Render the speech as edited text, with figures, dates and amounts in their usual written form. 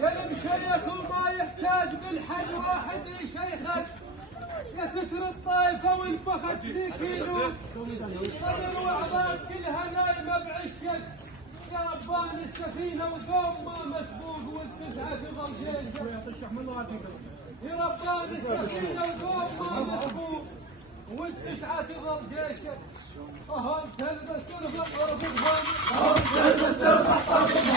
يا المشيخ وما يحتاج بالحج واحد يشيخك يا ستر الطائفة والفخت في كيلو صدر وعظام كلها نايمة بعشك يا ربان السفينة وثوم ما مسبوق والتسعة تظل جيشك يا ربان السفينة وثوم ما مسبوق والتسعة تظل جيشك أهل تلبس ترفع أرضهم أهل تلبس ترفع أرضهم